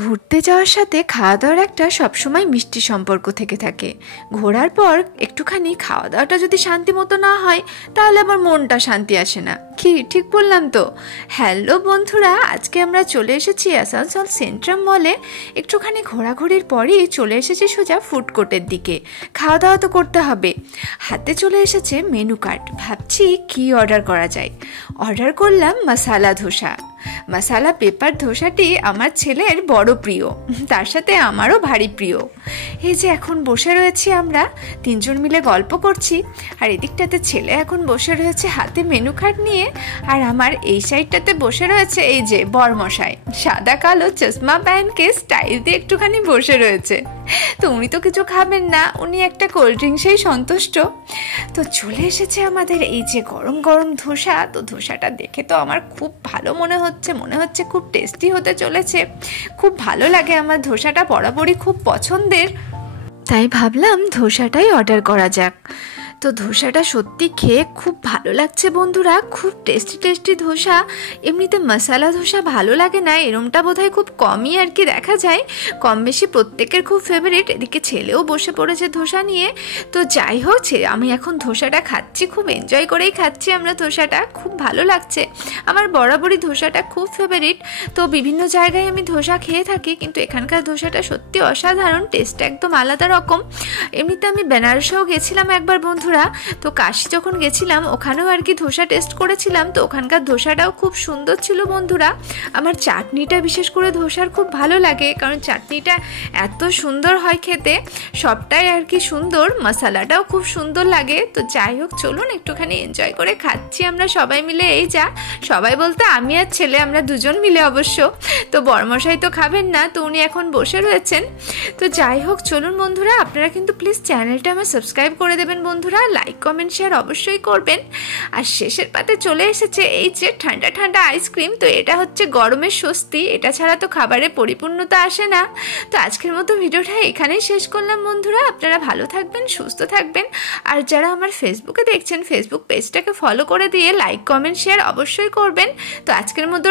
ঘুরতে যাওয়ার সাথে খাওয়া দাওয়ার একটা সবসময় মিষ্টি সম্পর্ক থেকে থাকে। ঘোরার পর একটুখানি খাওয়া দাওয়াটা যদি শান্তি মতো না হয় তাহলে আমার মনটা শান্তি আসে না। কি ঠিক বললাম তো? হ্যালো বন্ধুরা, আজকে আমরা চলে এসেছি আসানসোল সেন্ট্রাম মলে। একটুখানি ঘোরাঘুরির পরেই চলে এসেছি সোজা ফুড কোর্টের দিকে। খাওয়া দাওয়া তো করতে হবে। হাতে চলে এসেছে মেনু কার্ড। ভাবছি কি অর্ডার করা যায়। অর্ডার করলাম মশালা ধোসা। মশালা পেপার ধোসাটি আমার ছেলের বড় প্রিয়, তার সাথে আমারও ভারী প্রিয়। এই যে এখন বসে রয়েছি আমরা তিনজন মিলে গল্প করছি, আর এদিকটাতে ছেলে এখন বসে রয়েছে হাতে মেনু কার্ড নিয়ে, আর আমার এই সাইডটাতে বসে রয়েছে এই যে বরমশাই, সাদা কালো চশমা প্যান্টকে স্টাইল দিয়ে একটুখানি বসে রয়েছে। তো উনি তো কিছু খাবেন না, উনি একটা কোল্ড ড্রিঙ্কসেই সন্তুষ্ট। তো চলে এসেছে আমাদের এই যে গরম গরম ধোসা। তো ধোসাটা দেখে তো আমার খুব ভালো মনে হচ্ছে খুব টেস্টি হতে চলেছে। খুব ভালো লাগে আমার ধোসাটা, বরাবরই খুব পছন্দের, তাই ভাবলাম ধোসাটাই অর্ডার করা যাক। তো ধোসাটা সত্যি খেয়ে খুব ভালো লাগছে বন্ধুরা, খুব টেস্টি টেস্টি ধোসা। এমনিতে মশালা ধোসা ভালো লাগে না, এরমটা বোধহয় খুব কমই আর কি দেখা যায়। কম বেশি প্রত্যেকের খুব ফেভারিট। এদিকে ছেলেও বসে পড়েছে ধোসা নিয়ে। তো যাই হোক, আমি এখন ধোসাটা খাচ্ছি, খুব এনজয় করেই খাচ্ছি আমরা ধোসাটা, খুব ভালো লাগছে। আমার বরাবরই ধোসাটা খুব ফেভারিট। তো বিভিন্ন জায়গায় আমি ধোসা খেয়ে থাকি, কিন্তু এখানকার ধোসাটা সত্যি অসাধারণ, টেস্ট একদম আলাদা রকম। এমনিতে আমি বেনারসেও গেছিলাম একবার বন্ধুরা। তো কাশি যখন গেছিলাম ওখানেও আর কি ধোসা টেস্ট করেছিলাম। তো ওখানকার ধোসাটাও খুব সুন্দর ছিল বন্ধুরা। আমার চাটনিটা বিশেষ করে ধোসার খুব ভালো লাগে, কারণ চাটনিটা এত সুন্দর হয় খেতে, সবটাই আর কি সুন্দর, মশলাটাও খুব সুন্দর লাগে। তো যাই হোক, চলুন একটুখানি এনজয় করে খাচ্ছি আমরা সবাই মিলে। এই যা, সবাই বলতে আমি আর ছেলে, আমরা দুজন মিলে অবশ্য। তো বরমশাই তো খাবেন না, তো উনি এখন বসে রয়েছেন। তো যাই হোক, চলুন বন্ধুরা, আপনারা কিন্তু প্লিজ চ্যানেলটা আমার সাবস্ক্রাইব করে দেবেন বন্ধুরা, লাইক কমেন্ট শেয়ার অবশ্যই করবেন। আর শেষের পাতে চলে এসেছে এই যে ঠান্ডা ঠান্ডা আইসক্রিম। তো এটা হচ্ছে গরমের স্বস্তি, এটা ছাড়া তো খাবারে পরিপূর্ণতা আসে না। তো আজকের মতো ভিডিওটা এখানেই শেষ করলাম বন্ধুরা। আপনারা ভালো থাকবেন, সুস্থ থাকবেন। আর যারা আমার ফেসবুকে দেখছেন, ফেসবুক পেজটাকে ফলো করে দিয়ে লাইক কমেন্ট শেয়ার অবশ্যই করবেন। তো আজকের মতো